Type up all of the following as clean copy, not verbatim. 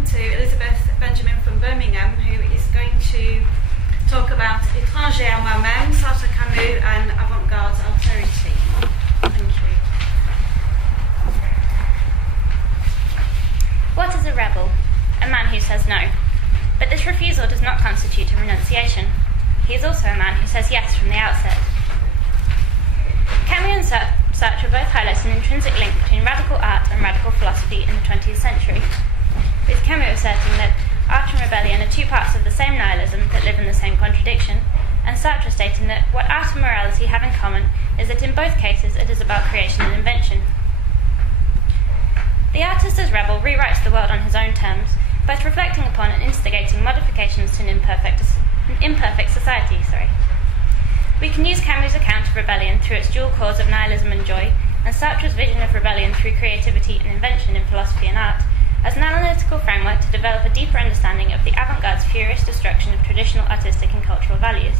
welcome to Elizabeth Benjamin from Birmingham, who is going to talk about Étranger, moi-même, Sartre, Camus, and Avant-Garde, Alterity. Thank you. What is a rebel? A man who says no. But this refusal does not constitute a renunciation. He is also a man who says yes from the outset. Camus and Sartre both highlight an intrinsic link between radical art and radical philosophy in the 20th century, with Camus asserting that art and rebellion are two parts of the same nihilism that live in the same contradiction, and Sartre stating that what art and morality have in common is that in both cases it is about creation and invention. The artist as rebel rewrites the world on his own terms, both reflecting upon and instigating modifications to an imperfect society. We can use Camus' account of rebellion through its dual cause of nihilism and joy, and Sartre's vision of rebellion through creativity and invention in philosophy and art, as an analytical framework to develop a deeper understanding of the avant-garde's furious destruction of traditional artistic and cultural values.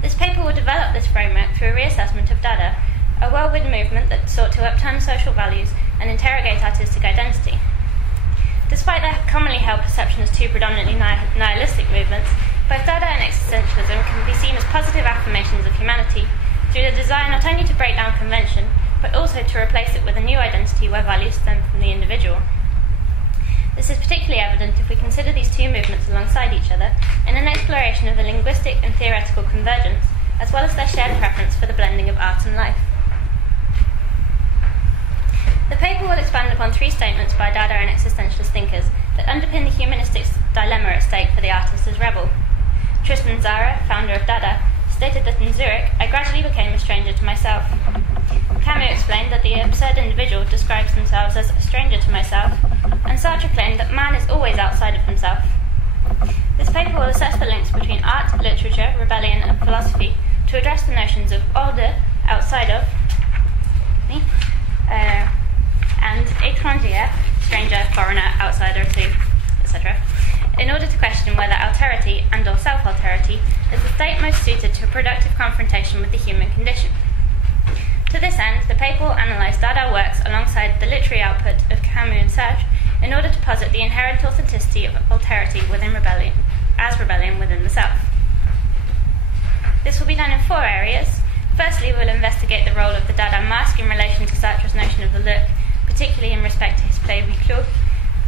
This paper will develop this framework through a reassessment of Dada, a whirlwind movement that sought to upturn social values and interrogate artistic identity. Despite their commonly held perception as two predominantly nihilistic movements, both Dada and existentialism can be seen as positive affirmations of humanity through the desire not only to break down convention, but also to replace it with a new identity where values stem from the individual. This is particularly evident if we consider these two movements alongside each other in an exploration of a linguistic and theoretical convergence, as well as their shared preference for the blending of art and life. The paper will expand upon three statements by Dada and existentialist thinkers that underpin the humanistic dilemma at stake for the artist as rebel. Tristan Tzara, founder of Dada, stated that in Zurich, I gradually became a stranger to myself. Camus explained that the absurd individual describes themselves as a stranger to myself, and Sartre claimed that man is always outside of himself. This paper will assess the links between art, literature, rebellion, and philosophy to address the notions of hors de, outside of, and étranger, stranger, foreigner, outsider to, etc., in order to question whether alterity and/or self-alterity is the state most suited to a productive confrontation with the human condition. To this end, the paper will analyse Dada works alongside the literary output of Camus and Sartre in order to posit the inherent authenticity of alterity within rebellion, as rebellion within the self. This will be done in four areas. Firstly, we will investigate the role of the Dada mask in relation to Sartre's notion of the look, particularly in respect to his play huis clos.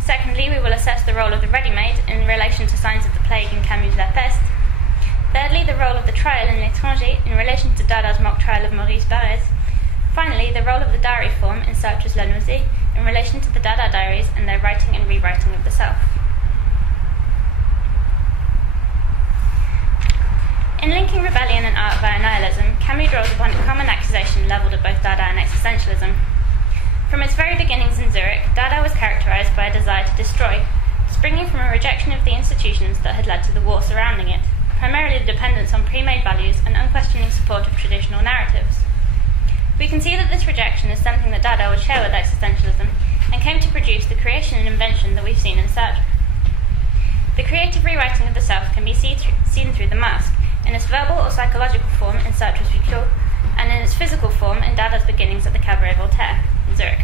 Secondly, we will assess the role of the ready-made in relation to signs of the plague in Camus' La Peste. Thirdly, the role of the trial in Étranger in relation to Dada's mock trial of Maurice Barrès. Finally, the role of the diary form in Sartre's La Nausée in relation to the Dada diaries and their writing and rewriting of the self. In linking rebellion and art via nihilism, Camus draws upon a common accusation levelled at both Dada and existentialism. From its very beginnings in Zurich, Dada was characterised by a desire to destroy, springing from a rejection of the institutions that had led to the war surrounding it, primarily the dependence on pre-made values and unquestioning support of traditional narratives. We can see that this rejection is something that Dada would share with existentialism and came to produce the creation and invention that we've seen in Sartre. The creative rewriting of the self can be seen through the mask, in its verbal or psychological form in Sartre's huis clos, and in its physical form in Dada's beginnings at the Cabaret Voltaire in Zurich.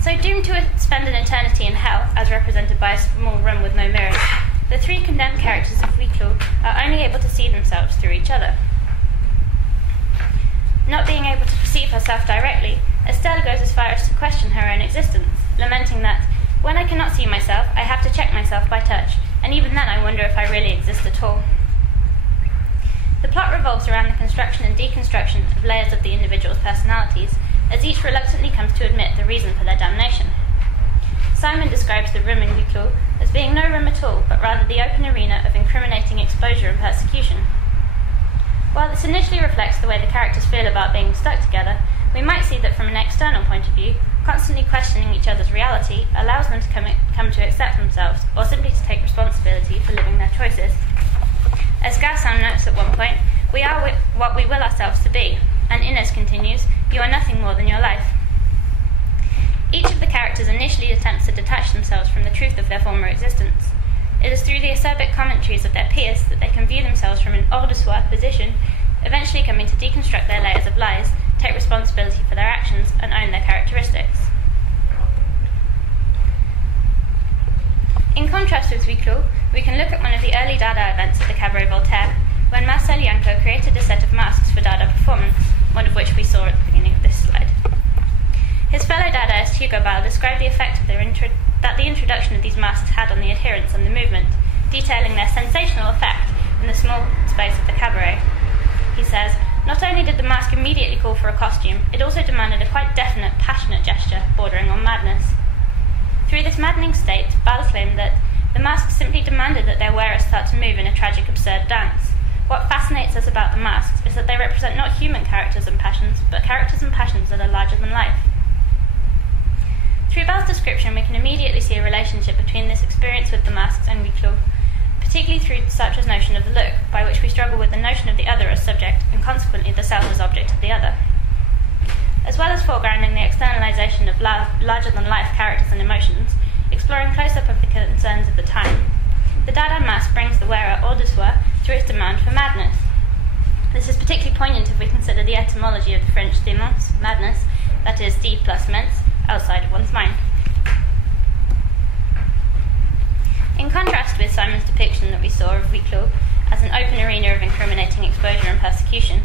So doomed to spend an eternity in hell, as represented by a small room with no mirrors, the three condemned characters of huis clos are only able to see themselves through each other. Not being able to perceive herself directly, Estelle goes as far as to question her own existence, lamenting that, when I cannot see myself, I have to check myself by touch, and even then I wonder if I really exist at all. The plot revolves around the construction and deconstruction of layers of the individual's personalities, as each reluctantly comes to admit the reason for their damnation. Simon describes the room in huis clos as being no room at all, but rather the open arena of incriminating exposure and persecution. While this initially reflects the way the characters feel about being stuck together, we might see that from an external point of view, constantly questioning each other's reality allows them to come to accept themselves, or simply to take responsibility for living their choices. As Gasson notes at one point, we are what we will ourselves to be, and Inez continues, you are nothing more than your life. Each of the characters initially attempts to detach themselves from the truth of their former existence. It is through the acerbic commentaries of their peers that they can view themselves from an hors-de-soi position, eventually coming to deconstruct their layers of lies, take responsibility for their actions, and own their characteristics. contrast with huis clos, we can look at one of the early Dada events at the Cabaret Voltaire, when Marcel Janco created a set of masks for Dada performance, one of which we saw at the beginning of this slide. His fellow Dadaist Hugo Ball described the effect of that the introduction of these masks had on the adherents and the movement, detailing their sensational effect in the small space of the cabaret. He says, "Not only did the mask immediately call for a costume, it also demanded a quite definite, passionate gesture bordering on madness." Through this maddening state, Ball claimed that the masks simply demanded that their wearers start to move in a tragic, absurd dance. What fascinates us about the masks is that they represent not human characters and passions, but characters and passions that are larger than life. Through Ball's description, we can immediately see a relationship between this experience with the masks and huis clos, particularly through Sartre's notion of the look, by which we struggle with the notion of the other as subject and consequently the self as object of the other. As well as foregrounding the externalization of larger-than-life characters and emotions, exploring close-up of the concerns of the time, the Dada mask brings the wearer hors de soi through its demand for madness. This is particularly poignant if we consider the etymology of the French démence, madness, that is, D plus mens, outside of one's mind. In contrast with Simon's depiction that we saw of huis clos as an open arena of incriminating exposure and persecution,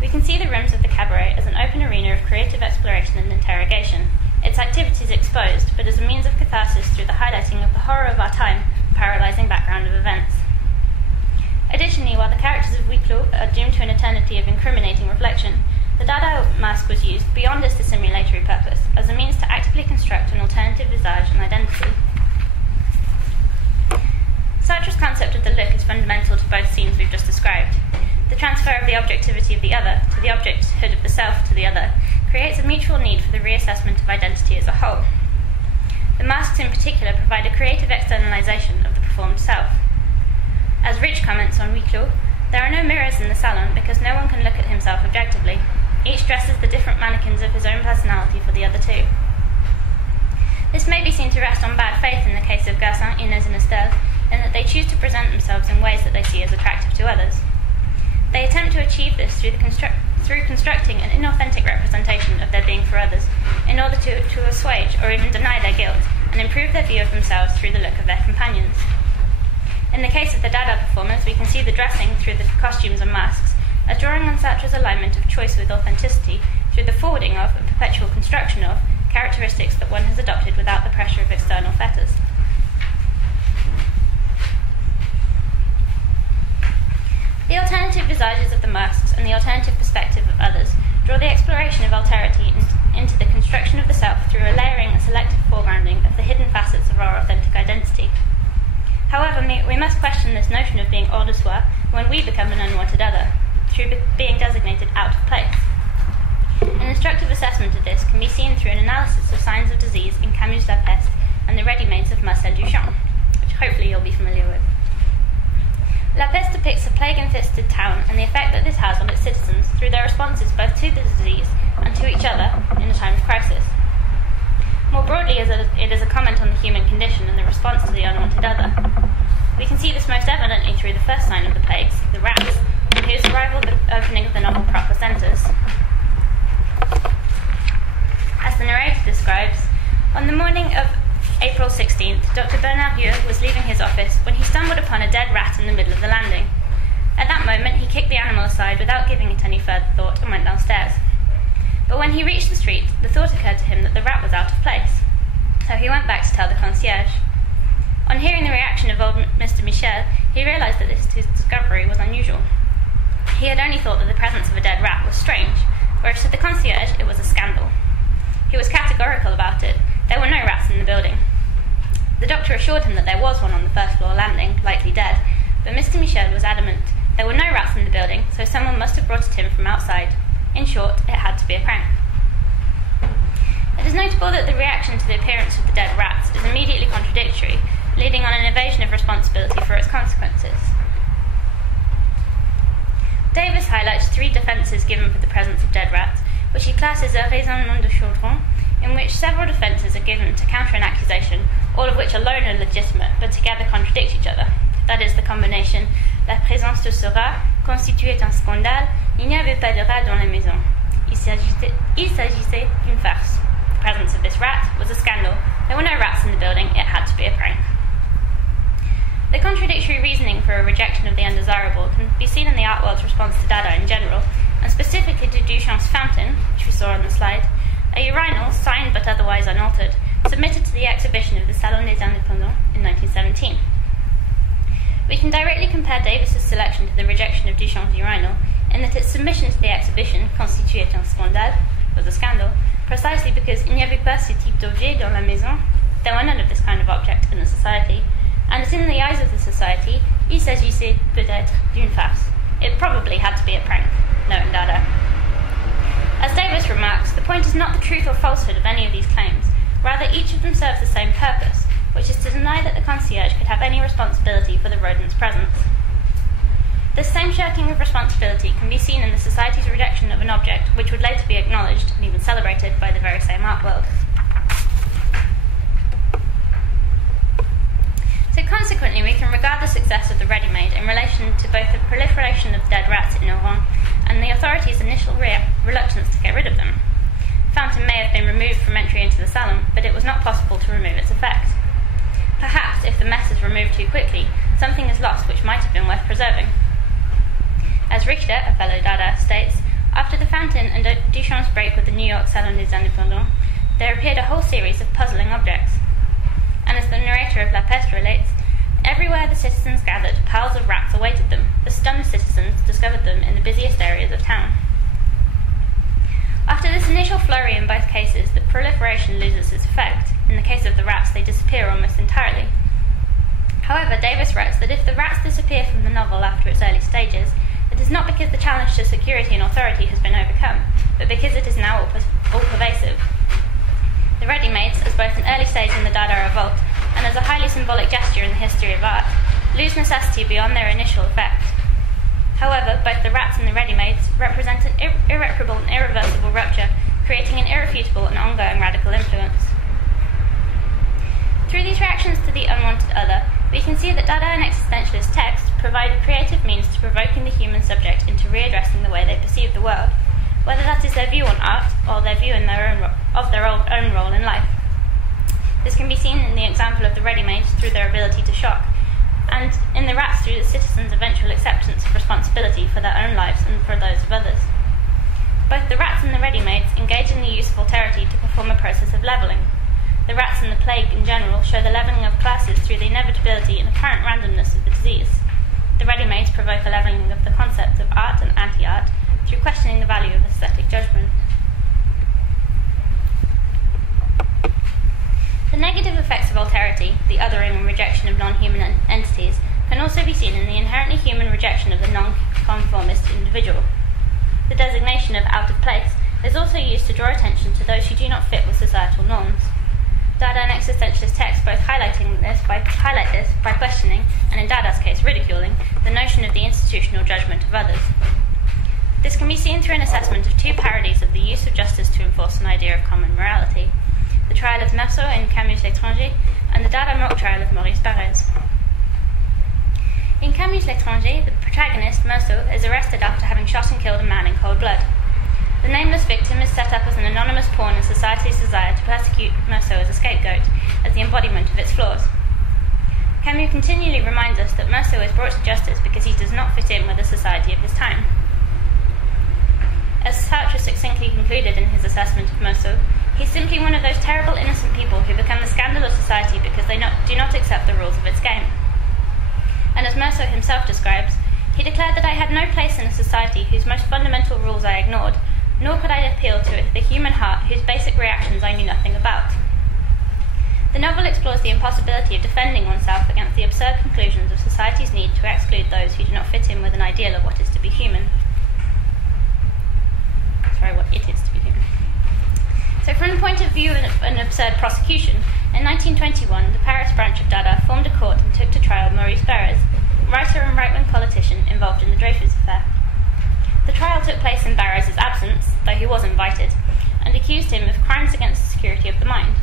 we can see the rooms of the cabaret as an open arena of creative exploration and interrogation, its activities exposed, but as a means of catharsis through the highlighting of the horror of our time, the paralysing background of events. Additionally, while the characters of huis clos are doomed to an eternity of incriminating reflection, the Dada mask was used, beyond its dissimulatory purpose, as a means to actively construct an alternative visage and identity. Sartre's concept of the look is fundamental to both scenes we've just described. The transfer of the objectivity of the other to the objecthood of the self to the other creates a mutual need for the reassessment of identity as a whole. The masks in particular provide a creative externalization of the performed self. As Rich comments on huis clos, there are no mirrors in the salon because no one can look at himself objectively. Each dresses the different mannequins of his own personality for the other two. This may be seen to rest on bad faith in the case of Gassin, Inez and Estelle, in that they choose to present themselves in ways that they see as attractive to others. They attempt to achieve this through constructing an inauthentic representation of their being for others, in order to assuage or even deny their guilt, and improve their view of themselves through the look of their companions. In the case of the Dada performers, we can see the dressing through the costumes and masks as drawing on Sartre's alignment of choice with authenticity through the forwarding of and perpetual construction of characteristics that one has adopted without the pressure of external fetters. The alternative visages of the masks and the alternative perspective of others draw the exploration of alterity into the construction of the self through a layering and selective foregrounding of the hidden facets of our authentic identity. However, we must question this notion of being hors de soi when we become an unwanted other, through being designated out of place. An instructive assessment of this can be seen through an analysis of signs of disease in Camus' La Peste and the ready-mades of Marcel Duchamp, which hopefully you'll be familiar with. La Peste depicts a plague-infested town and the effect that this has on its citizens through their responses both to the disease and to each other in a time of crisis. More broadly, it is a comment on the human condition and the response to the unwanted other. We can see this most evidently through the first sign of the plagues, the rats, on whose arrival the opening of the novel proper centres. As the narrator describes, on the morning of April 16th, Dr. Bernard Rieu was leaving his office when he stumbled upon a dead rat in the middle of the landing. At that moment, he kicked the animal aside without giving it any further thought and went downstairs. But when he reached the street, the thought occurred to him that the rat was out of place. So he went back to tell the concierge. On hearing the reaction of old Mr. Michel, he realised that his discovery was unusual. He had only thought that the presence of a dead rat was strange, whereas to the concierge it was a scandal. He was categorical about it. There were no rats in the building. The doctor assured him that there was one on the first floor landing, likely dead, but Mr. Michel was adamant. There were no rats in the building, so someone must have brought it in from outside. In short, it had to be a prank. It is notable that the reaction to the appearance of the dead rats is immediately contradictory, leading on an evasion of responsibility for its consequences. Davis highlights three defences given for the presence of dead rats, which he classes as raisonnement de chaudron, in which several defences are given to counter an accusation, all of which alone are legitimate, but together contradict each other. That is the combination la présence de ce rat constituait un scandale, il n'y avait pas de rat dans la maison. Il s'agissait d'une farce. The presence of this rat was a scandal. There were no rats in the building, it had to be a prank. The contradictory reasoning for a rejection of the undesirable can be seen in the art world's response to Dada in general, and specifically to Duchamp's fountain, which we saw on the slide, a urinal, signed but otherwise unaltered, submitted to the exhibition of the Salon des Indépendants in 1917. We can directly compare Davis's selection to the rejection of Duchamp's urinal, in that its submission to the exhibition constituait un scandale, was a scandal, precisely because il n'y avait pas ce type d'objet dans la maison, there were none of this kind of object in the society, and that in the eyes of the society, il s'agissait peut-être d'une farce. It probably had to be a prank, knowing Dada. As Davis remarks, the point is not the truth or falsehood of any of these claims, rather each of them serves the same purpose, which is to deny that the concierge could have any responsibility for the rodent's presence. This same shirking of responsibility can be seen in the society's rejection of an object which would later be acknowledged and even celebrated by the very same art world. So consequently, we can regard the success of the ready-made in relation to both the proliferation of dead rats in Oran and the authorities' initial reluctance to get rid of them. Fountain may have been removed from entry into the salon, but it was not possible to remove its effect. Perhaps, if the mess is removed too quickly, something is lost which might have been worth preserving. As Richter, a fellow Dada, states, after the fountain and Duchamp's break with the New York Salon des Indépendants, there appeared a whole series of puzzling objects. And as the narrator of La Peste relates, everywhere the citizens gathered, piles of rats awaited them. The stunned citizens discovered them in the busiest areas of town. After this initial flurry in both cases, the proliferation loses its effect. In the case of the rats, they disappear almost entirely. However, Davis writes that if the rats disappear from the novel after its early stages, it is not because the challenge to security and authority has been overcome, but because it is now all-pervasive. The ready-mades, as both an early stage in the Dada revolt and as a highly symbolic gesture in the history of art, lose necessity beyond their initial effect. However, both the rats and the ready-mades represent an irreparable and irreversible rupture, creating an irrefutable and ongoing radical influence. Through these reactions to the unwanted other, we can see that Dada and existentialist texts provide creative means to provoking the human subject into readdressing the way they perceive the world, whether that is their view on art or their view in their own role in life. This can be seen in the example of the ready-mades through their ability to shock, and in the rats through the citizens' eventual acceptance of responsibility for their own lives and for those of others. Both the rats and the ready-mades engage in the use of alterity to perform a process of levelling. The rats and the plague in general show the levelling of classes through the inevitability and apparent randomness of the disease. The ready-mades provoke a levelling of the concepts of art and anti-art through questioning the value of aesthetic judgment. The negative effects of alterity, the othering and rejection of non-human entities, can also be seen in the inherently human rejection of the non-conformist individual. The designation of out of place is also used to draw attention to those who do not fit with societal norms. Dada and existentialist texts both highlight this by questioning, and in Dada's case ridiculing, the notion of the institutional judgment of others. This can be seen through an assessment of two parodies of the use of justice to enforce an idea of common morality: the trial of Meursault in Camus' Étranger, and the Dada mock trial of Maurice Barrès. In Camus' Étranger, the protagonist, Meursault, is arrested after having shot and killed a man in cold blood. The nameless victim is set up as an anonymous pawn in society's desire to persecute Meursault as a scapegoat, as the embodiment of its flaws. Camus continually reminds us that Meursault is brought to justice because he does not fit in with the society of his time. As Sartre succinctly concluded in his assessment of Meursault, he is simply one of those terrible innocent people who become the scandal of society because they do not accept the rules of its game. And as Meursault himself describes, he declared that I had no place in a society whose most fundamental rules I ignored, nor could I appeal to the human heart whose basic reactions I knew nothing about. The novel explores the impossibility of defending oneself against the absurd conclusions of society's need to exclude those who do not fit in with an ideal of what is to be human. What it is to be human. So from the point of view of an absurd prosecution, in 1921 the Paris branch of Dada formed a court and took to trial Maurice Barrès, writer and right-wing politician involved in the Dreyfus affair. The trial took place in Barrès' absence, though he was invited, and accused him of crimes against the security of the mind.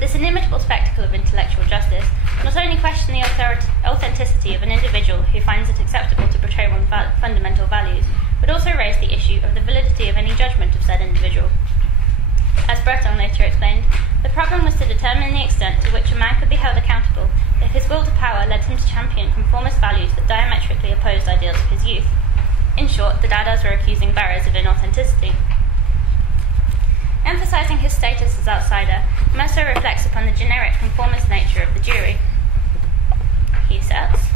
This inimitable spectacle of intellectual justice not only questioned the authenticity of an individual who finds it acceptable to portray one's fundamental values, but also raised the issue of the validity of any judgment of said individual. As Breton later explained, the problem was to determine the extent to which a man could be held accountable if his will to power led him to short, the Dadas were accusing Barres of inauthenticity. Emphasising his status as outsider, Merceau reflects upon the generic conformist nature of the jury. He asserts,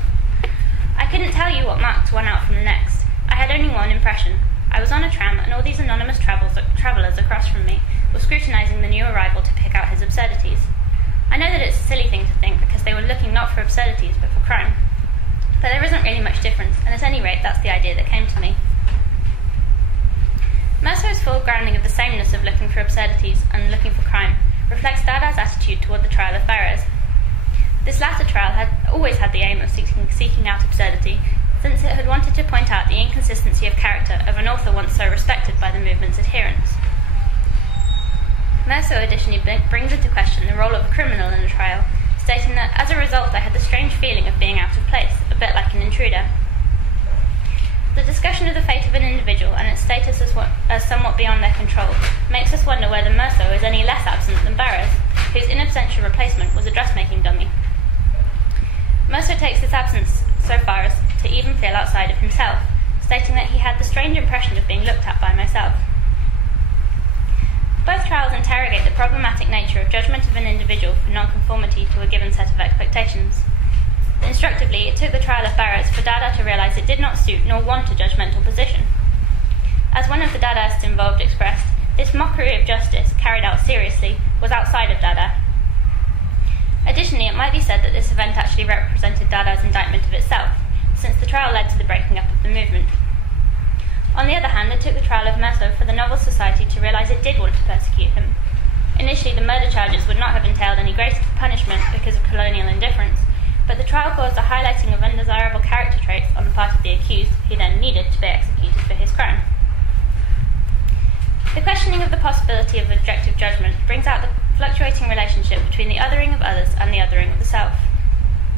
"I couldn't tell you what marked one out from the next. I had only one impression. I was on a tram, and all these anonymous travellers across from me were scrutinising the new arrival to pick out his absurdities. I know that it's a silly thing to think, because they were looking not for absurdities, but for crime. But there isn't really much difference, and at any rate, that's the idea that came to me." Merceau's full grounding of the sameness of looking for absurdities and looking for crime reflects Dada's attitude toward the trial of Barres. This latter trial had always had the aim of seeking out absurdity, since it had wanted to point out the inconsistency of character of an author once so respected by the movement's adherents. Merceau additionally brings into question the role of a criminal in a trial, stating that, "As a result, I had the strange feeling of being out of place, a bit like an intruder." The discussion of the fate of an individual and its status as somewhat beyond their control makes us wonder whether Merceau is any less absent than Barres, whose in absentia replacement was a dressmaking dummy. Merceau takes this absence so far as to even feel outside of himself, stating that he had the strange impression of being looked at by myself. Both trials interrogate the problematic nature of judgment of an individual for nonconformity to a given set of expectations. Instructively, it took the trial of Barres for Dada to realise it did not suit nor want a judgmental position. As one of the Dadaists involved expressed, this mockery of justice, carried out seriously, was outside of Dada. Additionally, it might be said that this event actually represented Dada's indictment of itself, since the trial led to the breaking up of the movement. On the other hand, it took the trial of Merceau for the Novel Society to realise it did want to persecute him. Initially, the murder charges would not have entailed any greater punishment because of colonial indifference, but the trial caused a highlighting of undesirable character traits on the part of the accused, who then needed to be executed for his crime. The questioning of the possibility of objective judgment brings out the fluctuating relationship between the othering of others and the othering of the self.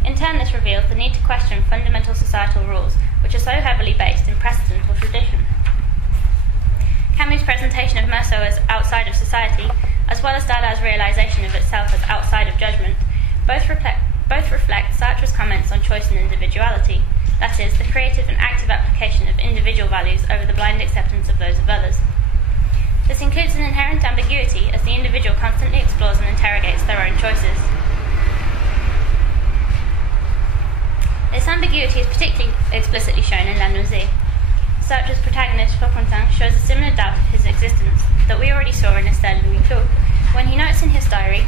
In turn, this reveals the need to question fundamental societal rules, which are so heavily based in precedent or tradition. Camus' presentation of Merceau as outside of society, as well as Dada's realisation of itself as outside of judgment, both reflect Sartre's comments on choice and individuality, that is, the creative and active application of individual values over the blind acceptance of those of others. This includes an inherent ambiguity, as the individual constantly explores and interrogates their own choices. This ambiguity is particularly explicitly shown in La Nausée. Sartre's protagonist, Faucontin, shows a similar doubt of his existence that we already saw in Estelle Louis Clos, when he notes in his diary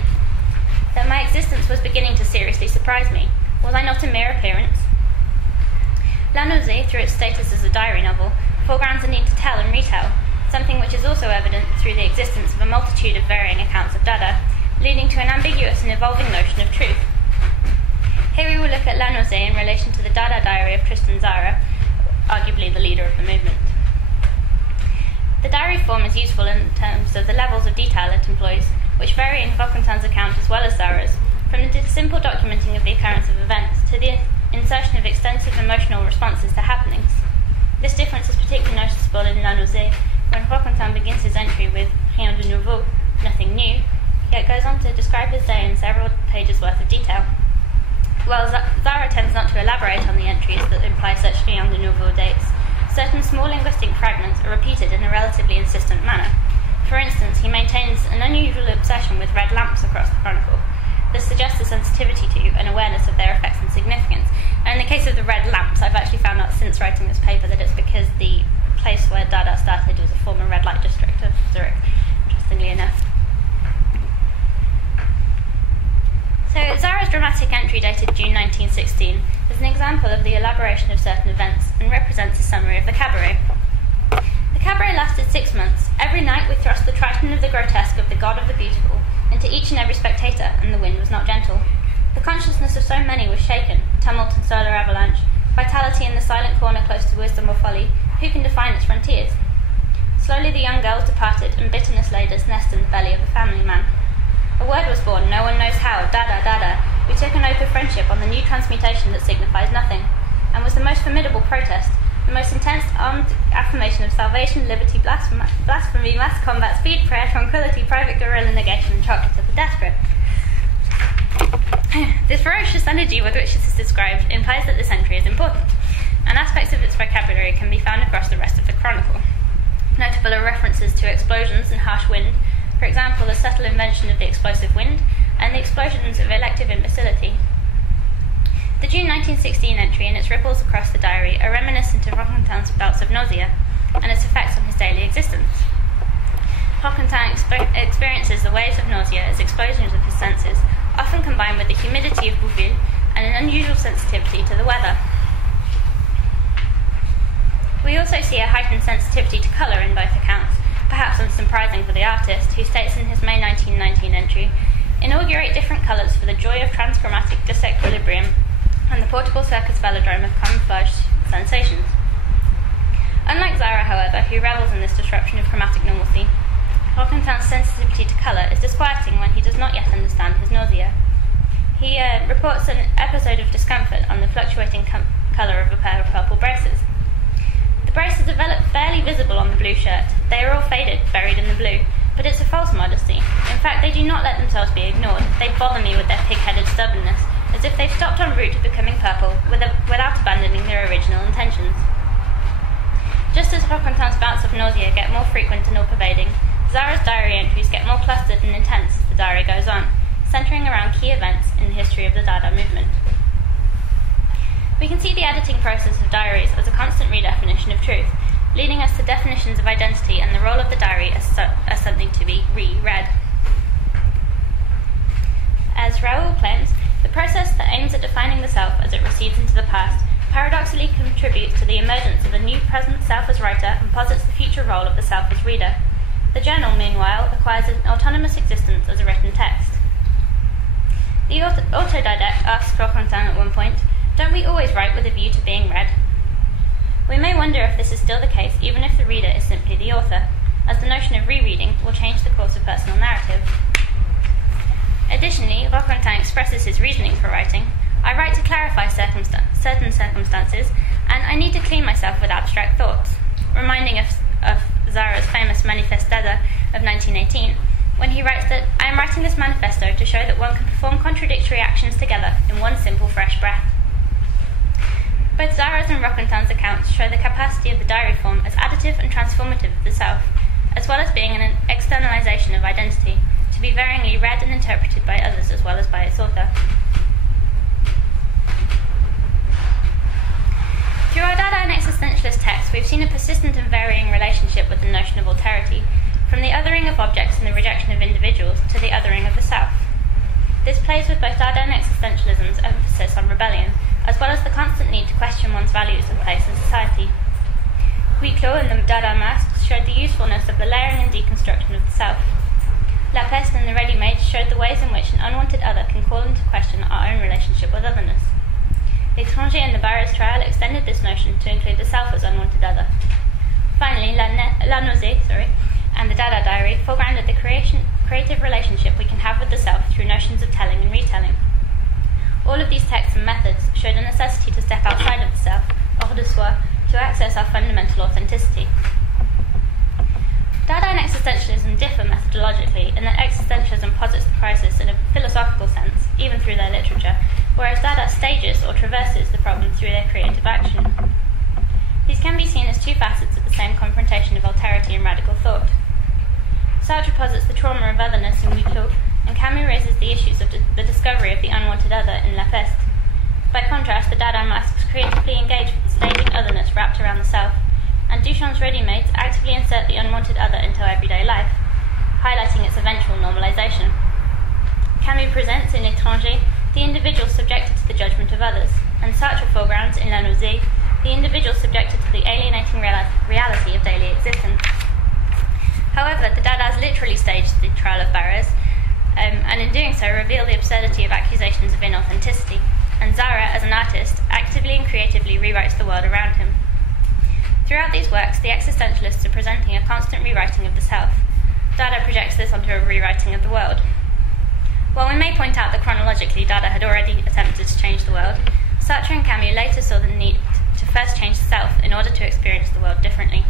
that my existence was beginning to seriously surprise me. Was I not a mere appearance? La Nausée, through its status as a diary novel, foregrounds a need to tell and retell, something which is also evident through the existence of a multitude of varying accounts of Dada, leading to an ambiguous and evolving notion of truth. Here we will look at La Nausée in relation to the Dada diary of Tristan Tzara, arguably the leader of the movement. The diary form is useful in terms of the levels of detail it employs, which vary in Faucontin's account as well as Tzara's, from the simple documenting of the occurrence of events to the insertion of extensive emotional responses to happenings. This difference is particularly noticeable in La Nausée, when Faucontin begins his entry with rien de nouveau, nothing new, yet goes on to describe his day in several pages worth of detail. While Tzara tends not to elaborate on the entries that imply such rien de nouveau dates, certain small linguistic fragments are repeated in a relatively insistent manner. For instance, he maintains an unusual obsession with red lamps across the chronicle. This suggests a sensitivity to and awareness of their effects and significance. And in the case of the red lamps, I've actually found out since writing this paper that it's because the place where Dada started was a former red light district of Zurich, interestingly enough. So Tzara's dramatic entry dated June 1916 is an example of the elaboration of certain events and represents a summary of the cabaret. The cabaret lasted 6 months. Every night we thrust the triton of the grotesque of the god of the beautiful into each and every spectator, and the wind was not gentle. The consciousness of so many was shaken, tumult and solar avalanche, vitality in the silent corner close to wisdom or folly, who can define its frontiers? Slowly the young girls departed, and bitterness laid its nest in the belly of a family man. A word was born, no one knows how, Dada, Dada. We took an oath of friendship on the new transmutation that signifies nothing, and was the most formidable protest, the most intense armed affirmation of salvation, liberty, blasphemy, mass combat, speed, prayer, tranquility, private guerrilla negation, and chocolate of the desperate. This ferocious energy with which it is described implies that this entry is important, and and aspects of its vocabulary can be found across the rest of the chronicle. Notable are references to explosions and harsh wind, for example, the subtle invention of the explosive wind, and the explosions of elective imbecility. The June 1916 entry and its ripples across the diary are reminiscent of Roquentin's bouts of nausea and its effects on his daily existence. Roquentin experiences the waves of nausea as explosions of his senses, often combined with the humidity of Bouville and an unusual sensitivity to the weather. We also see a heightened sensitivity to colour in both accounts, perhaps unsurprising for the artist, who states in his May 1919 entry, "Inaugurate different colours for the joy of transchromatic disequilibrium and the portable circus velodrome of camouflage sensations." Unlike Zara, however, who revels in this disruption of chromatic normalcy, Roquentin's sensitivity to colour is disquieting when he does not yet understand his nausea. He reports an episode of discomfort on the fluctuating colour of a pair of purple braces. The braces are barely visible on the blue shirt. They are all faded, buried in the blue, but it's a false modesty. In fact, they do not let themselves be ignored. They bother me with their pig-headed stubbornness, as if they've stopped en route to becoming purple without abandoning their original intentions. Just as Roquentin's bouts of nausea get more frequent and all-pervading, Zara's diary entries get more clustered and intense as the diary goes on, centering around key events in the history of the Dada movement. We can see the editing process of diaries as a constant redefinition of truth, leading us to definitions of identity and the role of the diary as something to be re-read. As Raoul claims, the process that aims at defining the self as it recedes into the past paradoxically contributes to the emergence of a new present self as writer and posits the future role of the self as reader. The journal, meanwhile, acquires an autonomous existence as a written text. The autodidact asks Roquentin at one point, "Don't we always write with a view to being read?" We may wonder if this is still the case even if the reader is simply the author, as the notion of rereading will change the course of personal narrative. Additionally, Roquentin expresses his reasoning for writing. "I write to clarify certain circumstances, and I need to clean myself with abstract thoughts," reminding us of Zara's famous Manifeste Dada of 1918, when he writes that, "I am writing this manifesto to show that one can perform contradictory actions together in one simple fresh breath." Both Zara's and Roquentin's accounts show the capacity of the diary form as additive and transformative of the self, as well as being an externalization of identity, to be varyingly read and interpreted by others as well as by its author. Through our Dada and existentialist texts, we've seen a persistent and varying relationship with the notion of alterity, from the othering of objects and the rejection of individuals to the othering of the self. This plays with both Dada and existentialism's emphasis on rebellion, as well as the constant need to question one's values and place in society. Huis-clos and the Dada masks showed the usefulness of the layering and deconstruction of the self. La Peste and the Ready-Made showed the ways in which an unwanted other can call into question our own relationship with otherness. Étranger and the Barre's trial extended this notion to include the self as unwanted other. Finally, La Nausée and the Dada diary foregrounded the creative relationship we can have with the self through notions of telling and retelling. All of these texts and methods showed a necessity to step outside of the self, hors de soi, to access our fundamental authenticity. Dada and existentialism differ methodologically in that existentialism posits the crisis in a philosophical sense, even through their literature, whereas Dada stages or traverses the problem through their creative action. These can be seen as two facets of the same confrontation of alterity and radical thought. Sartre posits the trauma of otherness in Huis-clos, and Camus raises the issues of the discovery of the unwanted other in La Peste. By contrast, the Dada masks creatively engage with the staging otherness wrapped around the self, and Duchamp's ready-mades actively insert the unwanted other into everyday life, highlighting its eventual normalization. Camus presents in Étranger the individual subjected to the judgment of others, and Sartre foregrounds in La Nausée the individual subjected to the alienating reality of daily existence. However, the Dadas literally staged the trial of Barres, and in doing so reveal the absurdity of accusations of inauthenticity, and Zara, as an artist, actively and creatively rewrites the world around him. Throughout these works, the existentialists are presenting a constant rewriting of the self. Dada projects this onto a rewriting of the world. While we may point out that chronologically Dada had already attempted to change the world, Sartre and Camus later saw the need to first change the self in order to experience the world differently.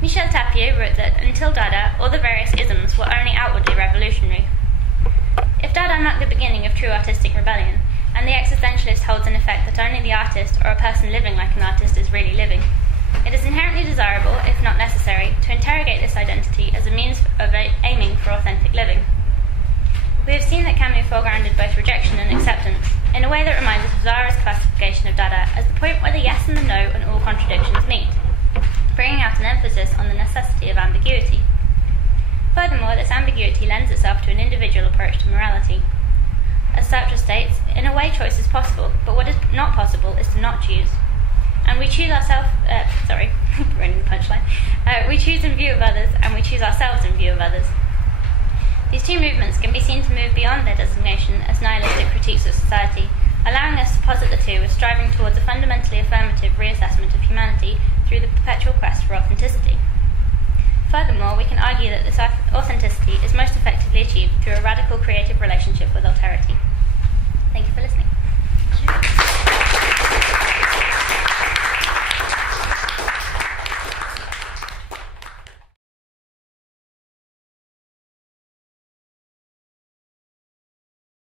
Michel Tapier wrote that, until Dada, all the various isms were only outwardly revolutionary. If Dada marked the beginning of true artistic rebellion, and the existentialist holds in effect that only the artist or a person living like an artist is really living. It is inherently desirable, if not necessary, to interrogate this identity as a means of aiming for authentic living. We have seen that Camus foregrounded both rejection and acceptance, in a way that reminds us of Zara's classification of Dada as the point where the yes and the no and all contradictions meet, bringing out an emphasis on the necessity of ambiguity. Furthermore, this ambiguity lends itself to an individual approach to morality. As Sartre states, in a way choice is possible, but what is not possible is to not choose. And we choose ourselves, ruining the punchline. We choose in view of others, and we choose ourselves in view of others. These two movements can be seen to move beyond their designation as nihilistic critiques of society, allowing us to posit the two as striving towards a fundamentally affirmative reassessment of humanity through the perpetual quest for authenticity. Furthermore, we can argue that this authenticity is most effectively achieved through a radical creative relationship with alterity.